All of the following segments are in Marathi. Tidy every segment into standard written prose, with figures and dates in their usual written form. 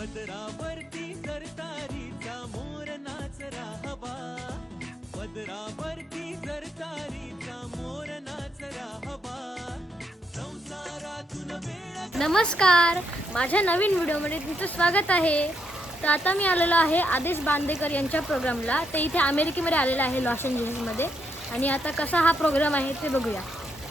पदरावरती सरतारीचा मोर नाचरा हवा, पदरावरती सरतारीचा मोर नाचरा हवा, संसारातून वेळ. नमस्कार, माझ्या नवीन व्हिडिओमध्ये तुमचं स्वागत आहे. तर आता मी आलेलो आहे आदेश बांदेकर यांच्या प्रोग्रामला. ते इथे अमेरिकेमध्ये आलेला आहे, लॉस एंजल्समध्ये. आणि आता कसा हा प्रोग्राम आहे ते बघूया.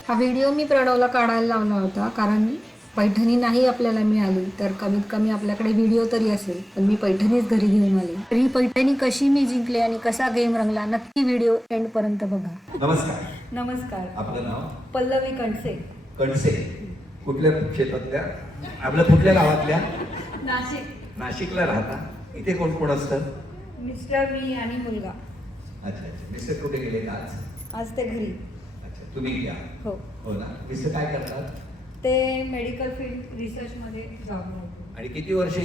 हा व्हिडिओ मी प्रणवला काढायला लावला होता, कारण पैठणी नाही आपल्याला मिळाली तर कमीत कमी आपल्याकडे व्हिडिओ तरी असेल. पण मी पैठणीच घरी घेऊन आले. तर ही पैठणी कशी मी जिंकले आणि कसा गेम रंगला, नक्की व्हिडिओ एंड पर्यंत बघा. नमस्कार. नमस्कार. आपलं नाव? पल्लवी कणसे. कणसे. कुठल्या क्षेत्रातल्या? आपल्या कुठल्या गावातल्या? नाशिक. नाशिकला राहता. इथे कोण कोण असतं? मिस्टर, मी आणि मुलगा. अच्छा अच्छा. मिस्टर कुठे गेले आज? आज ते घरी. अच्छा, तुम्ही घ्या. हो. हो ना. मिस्टर काय करतात? ते मेडिकल फील्ड रिसर्च मध्ये जॉब करतात. आणि किती वर्ष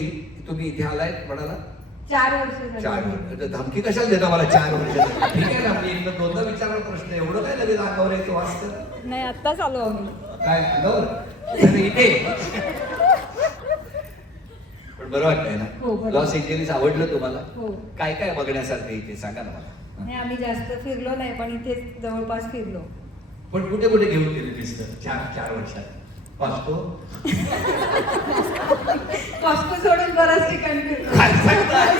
तुम्ही इथे आलाय म्हणाला? 4 वर्ष. 4 वर्ष. धमकी कशाला देता मला 4 वर्ष? ठीक आहे ना, मी एकदा दोनदा विचारला प्रश्न. एवढं काय लगेच अंगावर येतो वाचतं? नाही, आत्ताच आलो आम्ही. काय अंगावर? इथे पण बरं वाटतंय ना? हो, बरं. लॉस एंजेलिस आवडलं तुम्हाला? हो. काय काय बघण्यासारखं इथे सांगा ना मला. नाही, आम्ही जास्त फिरलो नाही, पण इथे जवळपास फिरलो. पण कुठे कुठे घेऊन गेले मिस्टर 4 वर्षात? पाचतो कॉस्को सोडून बऱ्याच ठिकाणी फिरलो. काय सांगताय?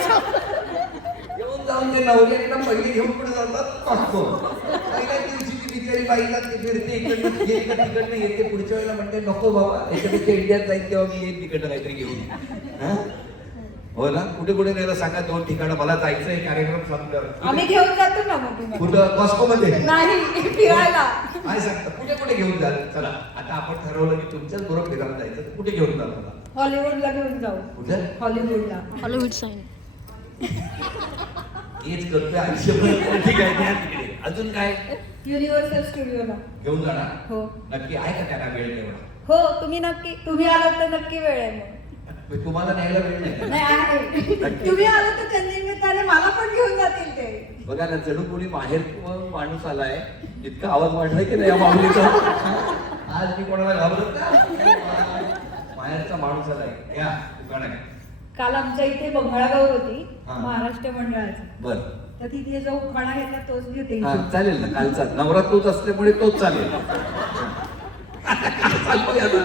येऊन जाऊन ते नवरी एकदम पहिली घेऊन पुढे जातात पाचतो. पहिल्या दिवशी ती बिचारी बाईला ते फिरते, इकडनं येते, तिकडनं येते. पुढच्या वेळेला म्हणते नको बाबा, याच्यापेक्षा इंडियात जाईल तेव्हा मी येईन तिकडनं काहीतरी घेऊन. हा? हो ना. कुठे कुठे नेलं सांगा, 2 ठिकाणं मला जायचंय कार्यक्रम संपल्यावर. आम्ही घेऊन जातो ना मग तुम्हाला. कुठं? कॉस्को मध्ये? नाही, फिरायला. काय सांगता? कुठे कुठे घेऊन जाल? चला आता आपण ठरवलं की तुमच्याच बरोबर फिरायला जायचं, तर कुठे घेऊन जाल मला? हॉलिवूडला घेऊन जाऊ. कुठे? हॉलिवूडला. Hollywood sign. हेच करतोय आयुष्यभर. ठीक आहे, द्या तिकडे. अजून काय? युनिव्हर्सल स्टुडिओला घेऊन जाणार? हो. नक्की आहे का त्यांना वेळ तेवढा? हो, तुम्ही आलात तर नक्की वेळ आहे मग. मग तुम्हाला न्यायला वेळ नाही का? नाही आहे. तुम्ही आलात तर त्यांनी निमित्ताने मला पण घेऊन जातील ते. बघा ना, जणू कोणी बाहेर माणूस आलाय. इतका आवाज वाढलाय की नाही या माऊलीचा. आज मी कोणाला घाबरत नाही. बाहेरचा माणूस आलाय. या दुकान आहे. काल आमच्या इथे मंगळागौर होती, हा. महाराष्ट्र मंडळाची. बर. तर तिथे जो उखाणा घेतला तोच घेते. हा, चालेल ना. कालचा नवरा तोच असल्यामुळे तोच चालेल. चालतोय आता.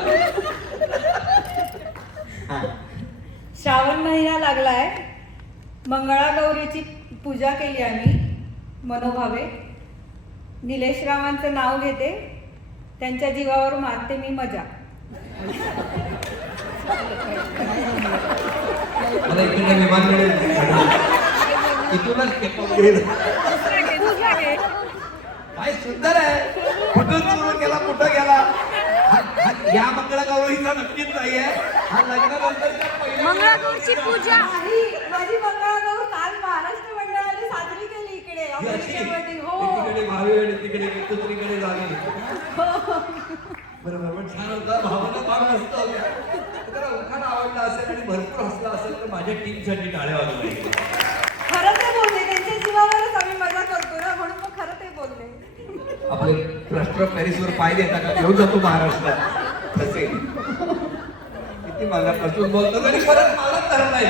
हा. श्रावण महिना लागलाय. मंगळागौरीची पूजा केली आम्ही मनोभावे. निलेश रावांचं नाव घेते, त्यांच्या जीवावर मारते मी मजा. मला इकडे विमान मिळेल. इथूनच काय सुंदर आहे. कुठून सुरू केला, कुठं गेला. या मंगळागौरीचा नक्कीच नाहीये. हा लग्नानंतरच्या पहिल्या मंगळागौरची पूजा. माझी मंगळागौर काल महाराष्ट्र मंडळाने साजरी केली इकडे अमेरिकेमध्ये. हो. एकीकडे भावी आणि तिकडे दुसरीकडे झाली. बरोबर. पण छान होता. भावना फार मस्त होत्या. जरा उखाणा आवडला असेल आणि भरपूर हसला असेल तर माझ्या टीमसाठी टाळ्या वाजवायच्या. खरं ते बोलले, त्यांच्या जीवावरच आम्ही मजा करतो ना, म्हणून मग खरं ते बोलले. आपले प्लास्टर ऑफ पॅरिसवर पाय देता का? घेऊन जातो महाराष्ट्रात. तसे किती मनापासून बोलतो आणि परत मला तर नाही.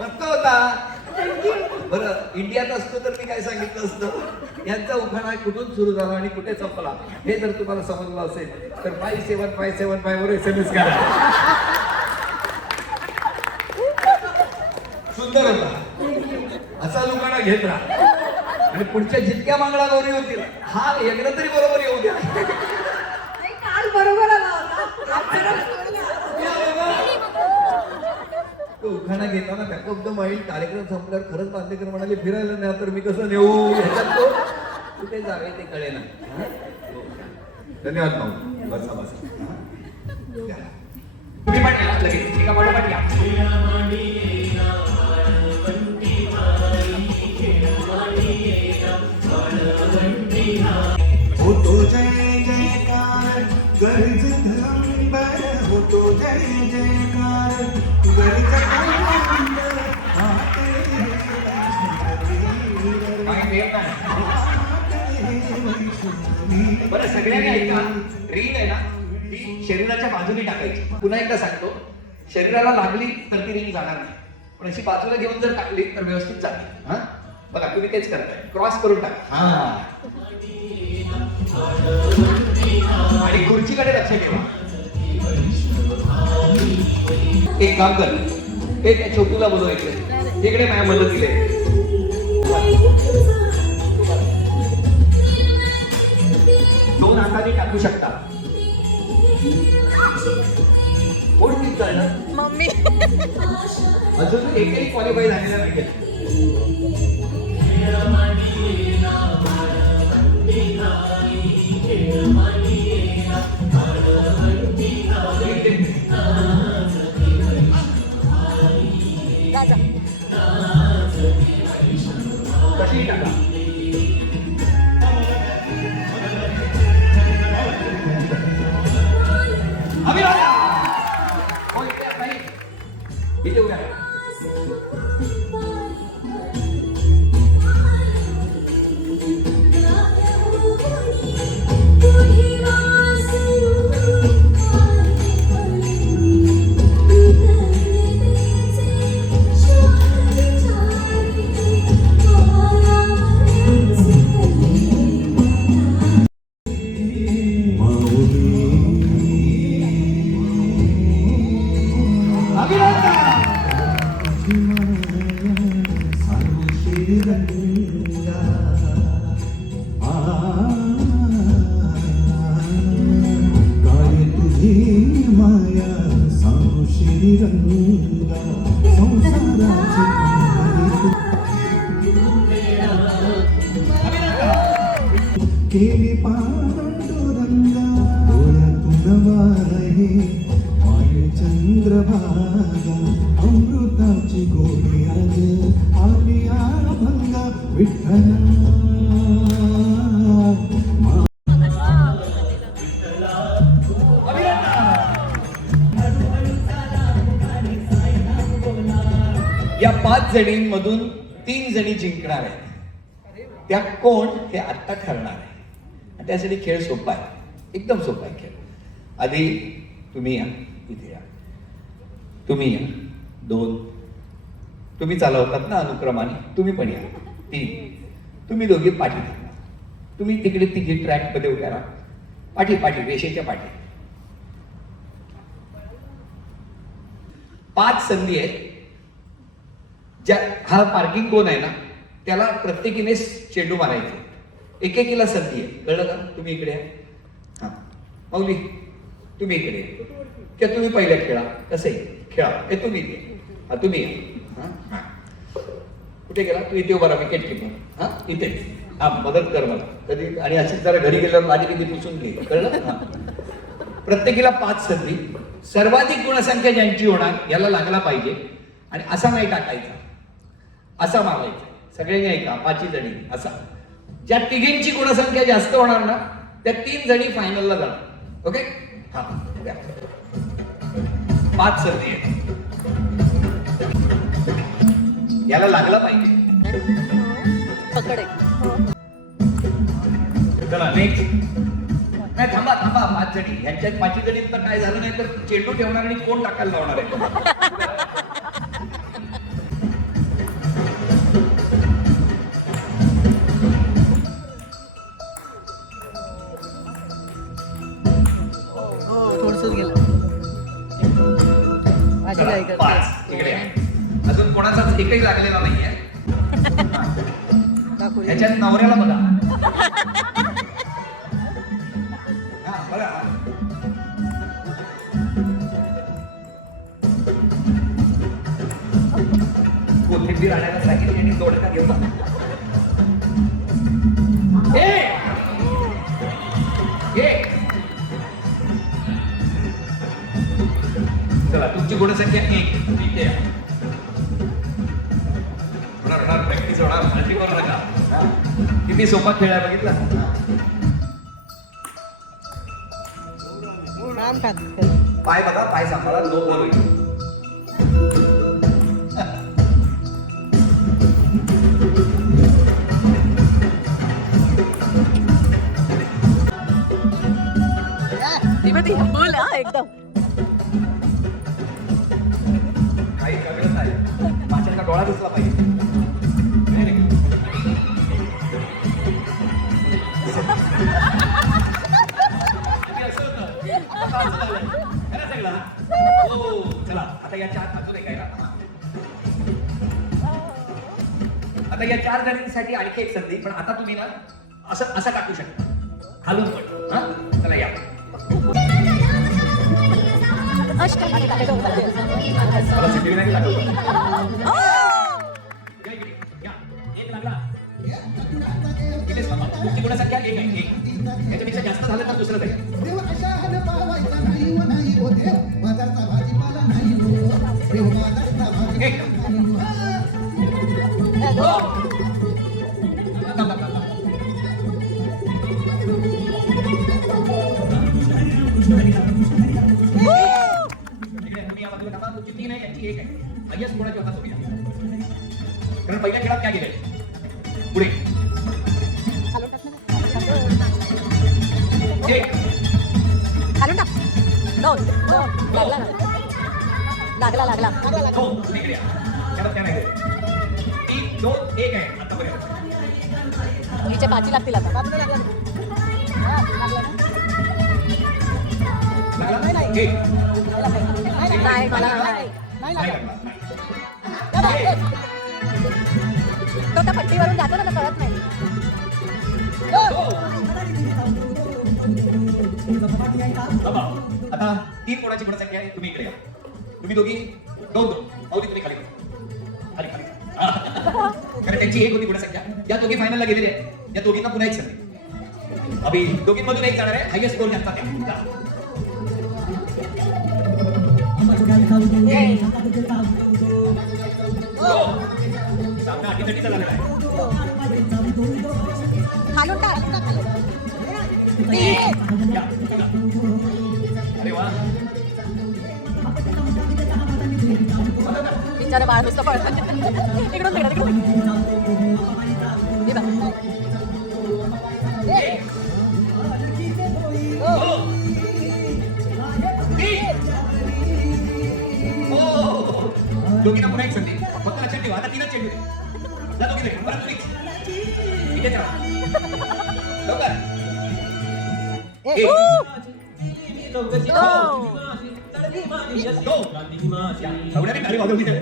मस्त होता. बरं, इंडियात असतो तर मी काय सांगितलं असतं. यांचा उखाणा कुठून सुरू झाला आणि कुठे संपला हे जर तुम्हाला समजलं असेल तर 57575 वर SMS करा. सुंदर होता. असा उखाणा घेत राहा आणि पुढच्या जितक्या मंगळागौरी होतील हा एकदा तरी बरोबर येऊ द्या. नाही, काल बरोबर आला होता. तो उखाणा घेताना बॅक ऑफ द माइंड कार्यक्रम संपल्यावर खरंच बांदेकर म्हणाले फिरायला नाही तर मी कसं नेऊ. ह्याच्यात तो कुठे जावे ते कळेना. धन्यवाद भाऊ. बसा बसा. तुम्ही पण या लगेच. एका पाठोपाठ या. होतो जय जयकार गर्ज धंबर. होतो जय जयकार गर्ज धंबर. बरं, सगळ्यांनी ऐका. रील आहे ना ती शरीराच्या बाजूने टाकायची. पुन्हा एकदा सांगतो. शरीराला लागली तर ती रिंग जाणार नाही, पण अशी बाजूला घेऊन जर टाकली तर व्यवस्थित जाते. हा बघा तुम्ही तेच करताय, क्रॉस करून टाका. हा आणि खुर्चीकडे लक्ष ठेवा. एक काम कर, ते त्या छोटूला बोलव इकडे, तिकडे माझ्या मदत दिले. दोन हाताने टाकू शकता. कोण ठीक कळलं मम्मी अजून एकही क्वालिफाय झालेला नाही. राजा कशी टाका. अभिराजा हो इकडे या, नाही. इथे उभ्या राहा. काय तुझी माया सांगू श्रीरंगा संसाराची केली पांडुरंगा डोळ्यातून वाहे माय चंद्रभागा अमृताची गोडी आज आली भंगा विठ्ठला. या 5 जणींमधून 3 जणी जिंकणार आहेत. त्या कोण हे आत्ता ठरणार आहे. आणि त्यासाठी खेळ सोपा आहे, एकदम सोपा आहे खेळ. आधी तुम्ही या, इथे या, तुम्ही या, 2 तुम्ही चालवतात ना अनुक्रमाने, तुम्ही पण या, 3 तुम्ही दोघे पाठी थांबा. तुम्ही तिकडे तिघी ट्रॅकमध्ये उभ्या राहा, पाठी पाठी रेषेच्या पाठी. 5 संधी आहेत. ज्या हा पार्किंग कोण आहे ना त्याला प्रत्येकीने चेंडू मारायचे. एकेकीला संधी आहे, कळलं का. तुम्ही इकडे या. हा माऊली तुम्ही इकडे या, किंवा तुम्ही पहिल्या खेळा, कसंही खेळा. हे तुम्ही हा तुम्ही या. हा हा कुठे गेला तू. इथे उभा राहा, विकेट किपर. हा इथे हा मदत कर मला कधी. आणि अशीच जरा घरी गेल्यावर माझी किती पुसून घे, कळलं. हा प्रत्येकीला 5 संधी. सर्वाधिक गुणसंख्या ज्यांची होणार याला लागला पाहिजे. आणि असा नाही टाकायचा, असा मारायचा. सगळ्यांनी ऐका, 5 जणी असा. ज्या तिघींची गुणसंख्या जास्त होणार ना त्या 3 जणी फायनलला जाणार. ओके हा 5 संधी आहे. याला लागला पाहिजे. पकडे चला नेक्स्ट. नाही थांबा थांबा, 5 जणी ह्यांच्यात 5 जणीत तर काय झालं नाही तर चेंडू ठेवणार आणि कोण टाकायला लावणार आहे. थोडस गेलं माझी काय करते. 5 इकडे अजून कोणाचाच एकही लागलेला नाहीये. दाखवूया. ह्याच्यात नवऱ्याला बघा. हा बघा. कोथिंबीर आणायला सांगितली आणि दोडका घेऊन चला तुमची गुणसंख्या 1. ठीक आहे, होणार प्रॅक्टिस होणार, काळजी करू नका. किती सोपा खेळ आहे बघितला. नाम खात पाय बघा, पाय सांभाळा, लो बॉल होईल. बोल हा एकदम डोळा दिसला पाहिजे. नाही, नाही. आधी असं होतं. आता असं झालंय. है ना सगळं? हो, चला आता या 4 अजून एक आहे ना. आता या 4 जणींसाठी आणखी एक संधी, पण आता तुम्ही ना असं टाकू शकता खालून पण. हा चला या. मला सिद्धिविनायक लागलं. या इकडे, या. एक लागला. इथेच थांबा. तुमची गुणसंख्या 1 आहे. 1. याच्यापेक्षा जास्त झालं तर दुसरं काही. एक. हो. थांबा, थांबा. इकडे तुम्ही या बाजूला थांबा. तुमची 3 आहे, यांची 1 आहे. हायस्ट कोणाची होता तुम्ही? कारण पहिल्या खेळात काय केलंय? पुढे. एक. खालून टाक. 2 लागला हो, तुम्ही इकडे या. त्याला त्या नाही. 3, 2, 1 आहे आतापर्यंत. हिचे 5 लागतील आता. लागला? एक. नाही मला नाही. नाही लागला. नाही. एक. तो त्या पट्टीवरून जातो ना, तर कळत नाही. बाबा, आता 3 कोणाची गुणसंख्या आहे? तुम्ही इकडे या. तुम्ही दोघी 2-2. माऊली तुम्ही खाली खाली खाली. कारण त्यांची 1 होती गुणसंख्या. या दोघी फायनलला गेलेल्या आहेत. या दोघींना पुन्हा एक संधी. अभि दोघींमधून एक जाणार आहे. हायस्ट स्कोर जास्त आहे. सामना अटीतटीचा झालेला आहे. खालून टाक. या, चला. अरे वा. बिचारे बाळ नुसतं पळत. इकडून तिकडे तिकडून. हे बघ. हो. 3. हो. दोघींना पुन्हा एक संधी. फक्त लक्षात ठेवा आता 3च चेंडू दे. जा दोघी परत तुम्हीच. इथे चला. लवकर. 1. 2. एवढ्या गाडी वाजवली त्याने.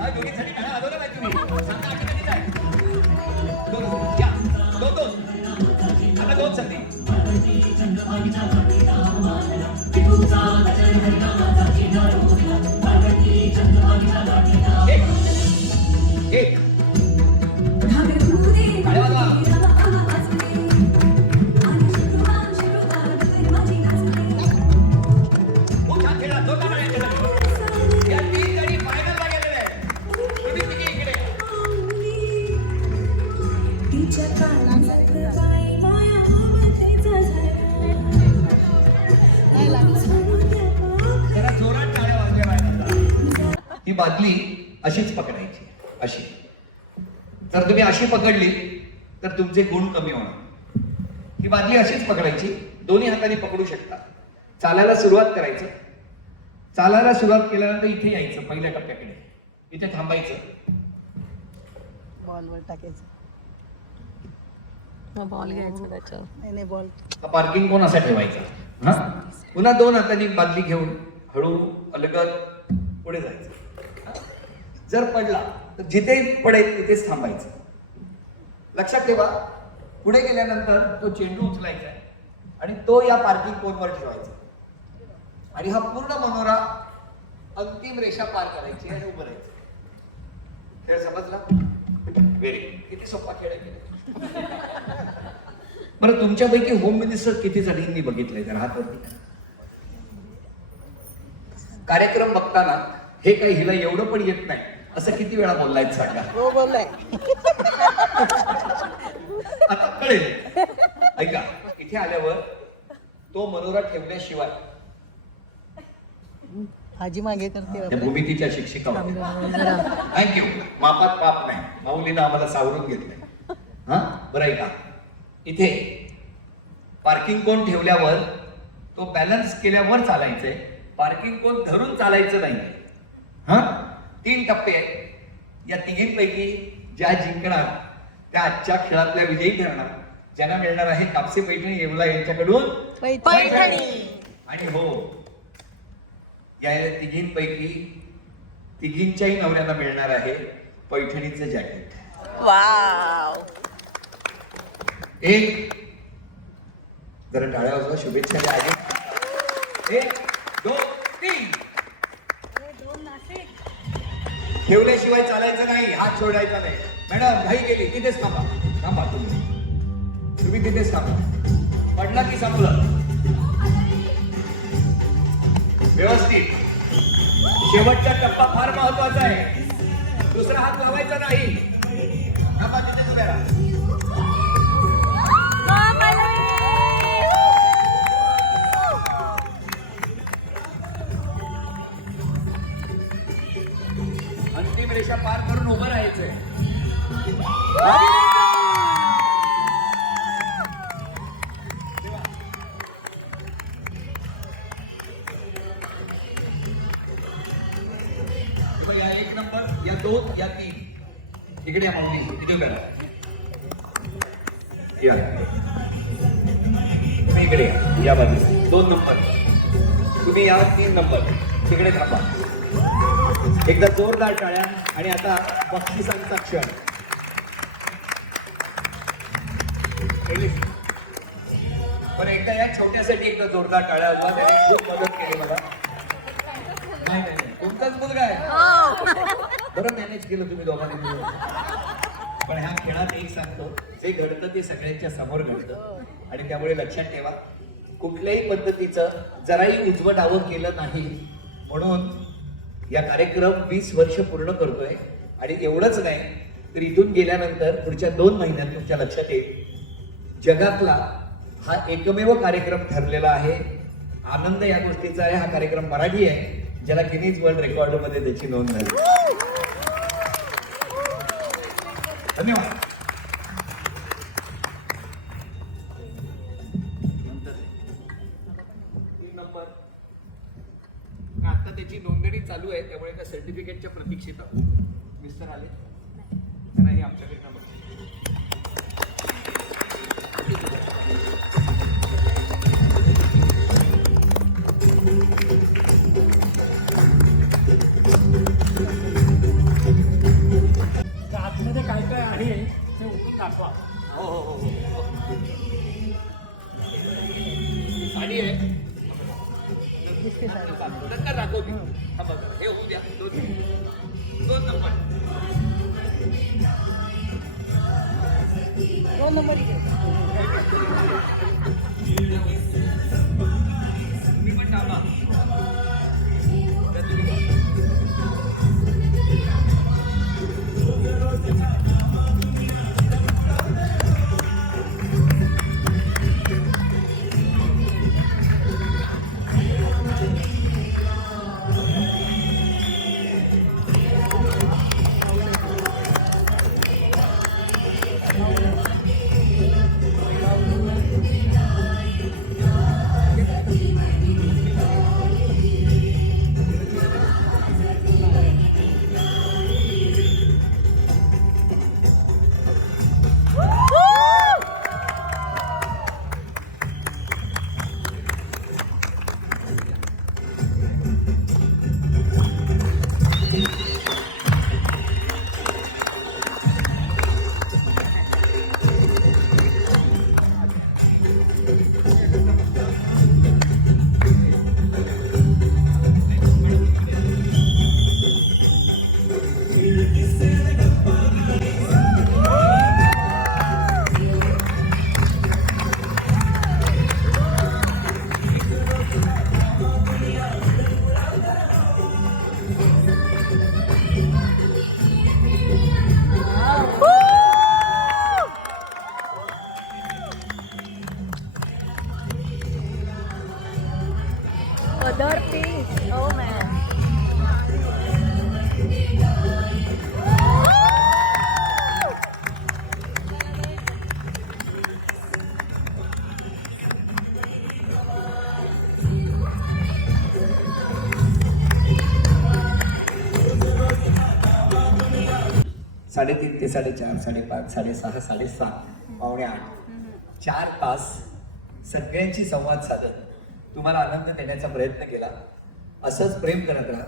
काय दोघींसाठी गाणं वाजवलं नाही तुम्ही? सामना अटीतटीचा आहे. 2. या. 2-2. आता 2 संधी. एक. गाड्या वाजवा. खूप छान खेळला. जोरदार आहे याच्यासाठी. या 3 जणी फायनलला गेलेल्या आहेत. तुम्ही तिघी इकडे. जरा जोरात टाळ्या वाजल्या पाहिजे. ही बादली अशीच पकडायची. अशी. जर तुम्ही अशी पकडली तर तुमचे गुण कमी होणार. ही बादली अशीच पकडायची. दोन्ही हाताने पकडू शकता. चालायला सुरुवात करायचं. चालायला सुरुवात केल्यानंतर इथे यायचं पहिल्या टप्प्याकडे. इथे थांबायचं. बॉलवर टाकायचं. बॉल घ्यायचा त्याच्यावर. नाही बॉल. पार्किंग कोण असा ठेवायचा. हा पुन्हा 2 हातांनी बादली घेऊन हळू अलगद पुढे जायचं. जर पडला तर जिथे पडेल तिथेच थांबायचं. लक्षात ठेवा पुढे गेल्यानंतर तो चेंडू उचलायचा आहे आणि तो या पार्किंग कोनवर ठेवायचा आणि हा पूर्ण मनोरा अंतिम रेषा पार करायची आणि उभं राहायचं. खेळ समजला? व्हेरी किती सोपा खेळ आहे. बरं तुमच्यापैकी होम मिनिस्टर किती जणींनी बघितलंय जरा हात वरती. कार्यक्रम बघताना हे काही हिला एवढं पण येत नाही असं किती वेळा बोललाय सांगा. हो बोललाय. आता कळेल. ऐका इथे आल्यावर तो मनोरा ठेवल्याशिवाय आजी मागे करते. त्या भूमितीच्या शिक्षिका थँक्यू. मापात पाप नाही. माऊलीनं आम्हाला सावरून घेतलंय. हा बरं आहे का, इथे पार्किंग कोण ठेवल्यावर तो बॅलन्स केल्यावर चालायचंय, पार्किंग कोण धरून चालायचं नाही. हा 3 टप्पे आहेत. या तिघींपैकी ज्या जिंकणार त्या आजच्या खेळातल्या विजयी ठरणार. ज्यांना मिळणार आहे कापसी पैठणी येवला यांच्याकडून पैठणी. आणि हो, या तिघींपैकी तिघींच्याही नवऱ्यांना मिळणार आहे पैठणीचं जॅकेट. वाव. एक जरा टाळ्या वाजवा, शुभेच्छा द्या. 1 2 3. ठेवल्याशिवाय चालायचं नाही, हात सोडायचा नाही. मॅडम घाई केली, तिथेच थांबा. थांबा तुम्ही तिथेच थांबा. पडला की संपलं. व्यवस्थित. शेवटचा टप्पा फार महत्वाचा आहे. दुसरा हात लावायचा नाही. थांबा तिथेच उभे राहा. अंतिम रेषा पार करून उभं राहायचंय. या 1 नंबर, या 2, या 3. इकडे या माऊली, इथे करा. या इकडे या बाजूला 2 नंबर. तुम्ही या 3 नंबर. तिकडे थांबा. एकदा जोरदार टाळ्या. आणि आता बक्षिसांचा क्षण. पण एकदा या छोट्यासाठी एकदा जोरदार टाळ्या वाजवा. त्याने खूप मदत केली मला. नाही तुमचाच मुलगा आहे. बरं मॅनेज केलं तुम्ही दोघांनी मिळून. पण ह्या खेळात एक सांगतो, जे घडतं ते सगळ्यांच्या समोर घडतं. आणि त्यामुळे लक्षात ठेवा, कुठल्याही पद्धतीचं जराही उजवं डावं केलं नाही. म्हणून या कार्यक्रम 20 वर्ष पूर्ण करतोय. आणि एवढंच नाही तर इथून गेल्यानंतर पुढच्या 2 महिन्यात तुमच्या लक्षात येईल, जगातला हा एकमेव कार्यक्रम ठरलेला आहे. आनंद या गोष्टीचा आहे, हा कार्यक्रम मराठी आहे, ज्याला गिनीज वर्ल्ड रेकॉर्ड मध्ये त्याची नोंद झाली. धन्यवाद. आता त्याची नोंदणी चालू आहे, त्यामुळे त्या सर्टिफिकेटच्या प्रतीक्षेत आहोत. मिस्टर आले त्यांना हे आमच्याकडे आतमध्ये काय काय आहे ते उठून दाखवा. हो हो हो हो. साडी आहे. नंतर दाखवते. थांबा जरा. हे होऊ द्या. 2 नंबर. 2 नंबर. तुम्ही पण थांबा. Other things. Oh man. 3:30 ते 4:30, 5:30, 6:30, 6:30, 7:45, 4 तास सगळ्यांशी संवाद साधत तुम्हाला आनंद देण्याचा प्रयत्न केला. असंच प्रेम करत राहा,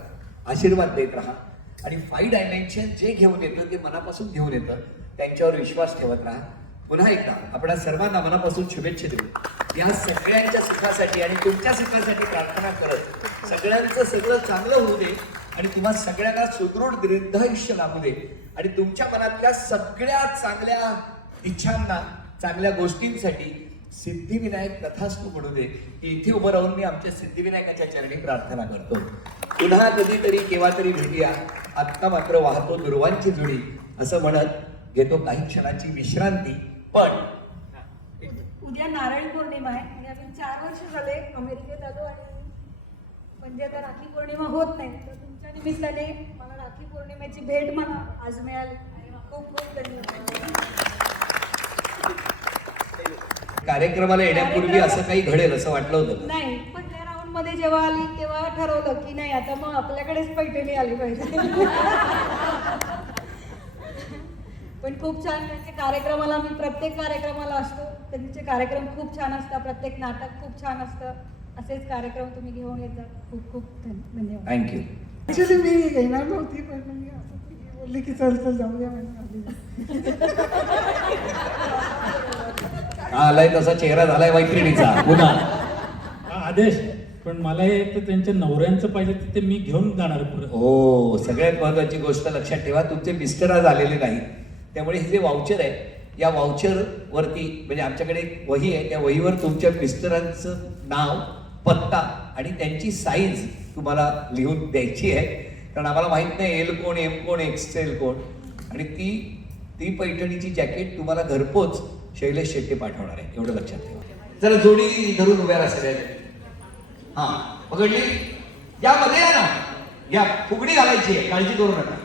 आशीर्वाद देत राहा आणि 5 डायमेन्शन जे घेऊन येतं ते मनापासून घेऊन येतं, त्यांच्यावर विश्वास ठेवत राहा. पुन्हा एकदा आपल्या सर्वांना मनापासून शुभेच्छा देऊ. या सगळ्यांच्या सुखासाठी आणि तुमच्या सुखासाठी प्रार्थना करत सगळ्यांचं सगळं चांगलं होऊ दे आणि तुम्हा सगळ्यांना सुदृढ दीर्घायुष्य लाभू दे आणि तुमच्या मनातल्या सगळ्या चांगल्या इच्छांना, चांगल्या गोष्टींसाठी सिद्धिविनायक तथास्तु म्हणू दे. की इथे उभं राहून मी आमच्या सिद्धिविनायकाच्या चरणी प्रार्थना करतो. पुन्हा कधीतरी केव्हा तरी भेटूया. आत्ता मात्र वाहतो दुर्वांची जुडी असं म्हणत घेतो काही क्षणाची विश्रांती. पण उद्या नारळी पौर्णिमा आहे आणि आम्ही 4 वर्ष झाले अमेरिकेत आलो आणि म्हणजे आता राखी पौर्णिमा होत नाही, तर तुमच्या निमित्ताने मला राखी पौर्णिमेची भेट मला आज मिळाली. खूप खूप धन्यवाद. कार्यक्रमाला येण्यापूर्वी असं काही घडेल असं वाटलं होतं? नाही, पण त्या राऊंड मध्ये जेव्हा आली तेव्हा ठरवलं की नाही, आता मग आपल्याकडेच पैठणी आली पाहिजे. पण खूप छान त्यांचे कार्यक्रमाला, मी प्रत्येक कार्यक्रमाला असतो, त्यांचे कार्यक्रम खूप छान असतात, प्रत्येक नाटक खूप छान असतं. असेच कार्यक्रम तुम्ही घेऊन येतात. खूप खूप धन्यवाद. थँक्यू. ऍक्च्युली मी येणार नव्हती, पण मी असं बोलली की चल चल जाऊया म्हणून. आलाय तसा चेहरा झालाय मैत्रिणीचा पुन्हा. आदेश, पण मला हे तर त्यांच्या नवऱ्यांचं पाहिजे तिथे मी घेऊन जाणार पुढे. हो, सगळ्यात महत्वाची गोष्ट लक्षात ठेवा, तुमचे मिस्टर आज आलेले नाहीत. त्यामुळे हे जे वाउचर आहे, या वाउचर वरती म्हणजे आमच्याकडे एक वही आहे, त्या वहीवर तुमच्या मिस्टरांचं नाव, पत्ता आणि त्यांची साईज तुम्हाला लिहून द्यायची आहे. कारण आम्हाला माहित नाही एल कोण, एम कोण, एक्सेल कोण. आणि ती पैठणीची जॅकेट तुम्हाला घरपोच शैलेश शेट्टी पाठवणार आहे, एवढं लक्षात ठेवा. जरा जोडी धरून उभ्या राहा सगळ्या. हा, पकडली? या मध्ये या ना, या फुगडी घालायची आहे, काळजी करू नका.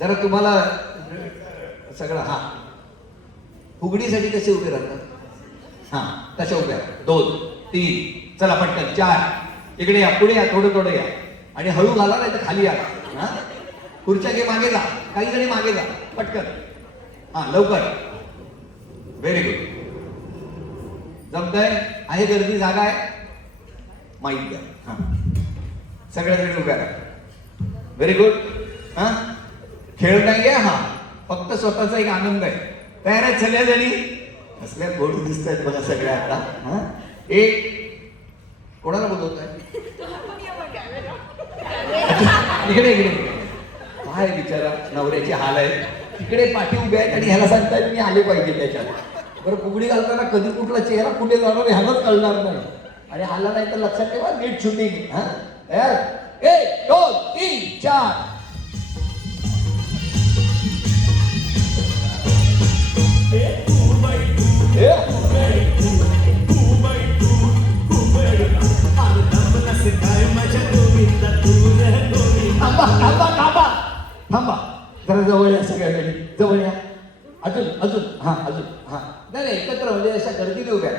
जरा तुम्हाला सगळं. हा, फुगडीसाठी कसे उभे राहतात? हा, तशा उभ्या. 2, 3, चला पटकन. 4, इकडे या, पुढे या, थोडं या आणि हळू घाला, नाही तर खाली या. हा, खुर्च्या घे, मागे जा, काही जणी मागे जा, पटकन. हा, लवकर. Very good. जमतंय? आहे गर्दी, जागा आहे, माहिती द्या. हा, सगळ्या जणी उभ्या राहा. Very good. हा, खेळ नाही आहे, हा फक्त स्वतःचा एक आनंद आहे. तयार आहेत सगळ्या जणी? असल्या गोड दिसत आहेत बघा सगळ्या आता. हा, एक कोणाला बोलवत आहे? इकडे इकडे. काय बिचारा नवऱ्याचे हाल आहेत. तिकडे पाठी उभे आहेत आणि ह्याला सांगतायत मी आले पाहिजे त्याच्यात. बरं, फुगडी घालताना कधी कुठला चेहरा कुठे जाणार ह्यालाच कळणार नाही. आणि हल्ला नाही तर लक्षात ठेवा, नीट शूटिंग. हा, तयार? 1, 2, 3, 4. थांबा जरा, जवळ या सगळ्या वेळी, जवळ या. अजून हा, अजून. हा, नाही एकत्र म्हणजे अशा गर्दीने उभ्या,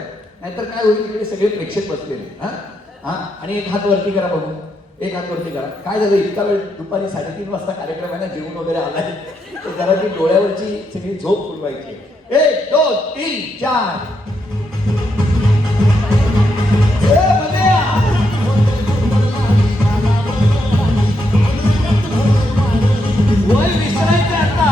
नाहीतर काय होईल, तिकडे सगळे प्रेक्षक बसलेले. हा हा, आणि एक हात वरती करा बघू, एक हात वरती करा. काय झालं, इतका वेळ दुपारी 3:30 वाजता कार्यक्रम आहे ना, जेवण वगैरे आलाय, तर जरा ती डोळ्यावरची सगळी झोप उडवायची. 1, 2, 3, 4. वय विसरायचं आता.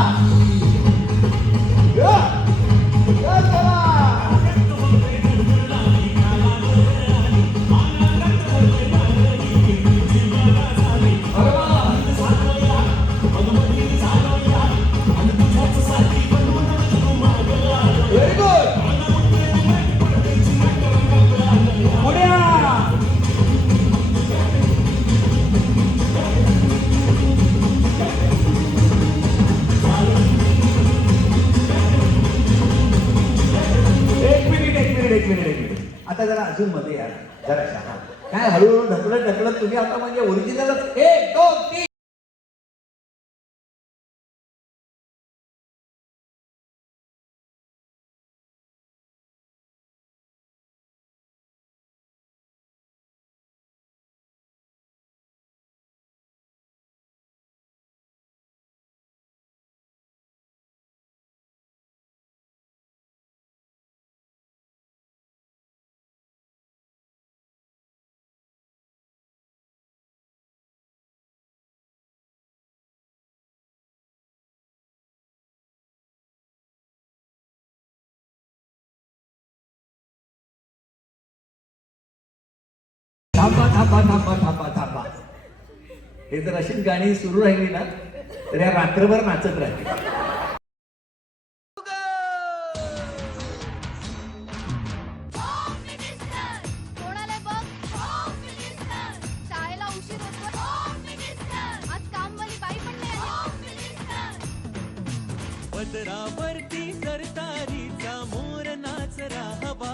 Very good. एक मिनिट. आता जरा अजून मध्ये या जरा. काय हळूहळू ढकलत तुम्ही आता म्हणजे ओरिजिनलच. 1, 2, 3. थांबा थांबा थांबा थांबा. हे जर अशीच गाणी सुरू राहिली ना तर या रात्रभर नाचत राहतील. कोणाला बघ शाळेला उशीर होतो आज कामवाली बाई पण नाही आली. पदरावरती सरतारीचा मोर नाचरा हवा.